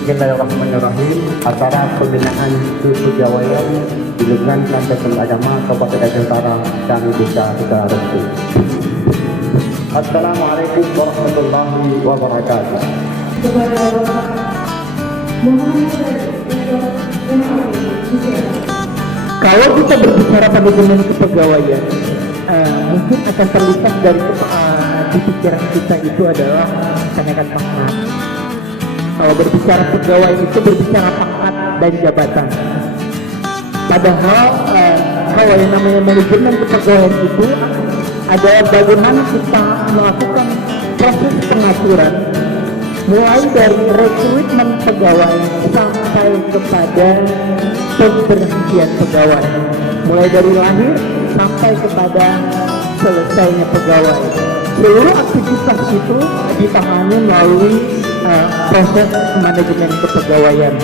Bismillahirrahmanirrahim. Acara pembinaan kepegawaian di lingkungan Kantor Agama Kabupaten Jember kami buka secara resmi. Assalamualaikum warahmatullahi wabarakatuh. Kalau kita berbicara manajemen kepegawaian, mungkin akan terlihat dari di pikiran kita itu adalah kenaikan pangkat. Kalau berbicara pegawai itu berbicara pangkat dan jabatan. Padahal kalau yang namanya manajemen kepegawaian itu adalah bagaimana kita melakukan proses pengaturan mulai dari rekrutmen pegawai sampai kepada pemberhentian pegawai, mulai dari lahir sampai kepada selesainya pegawai. Seluruh aktivitas itu ditangani melalui proses manajemen kepegawaian.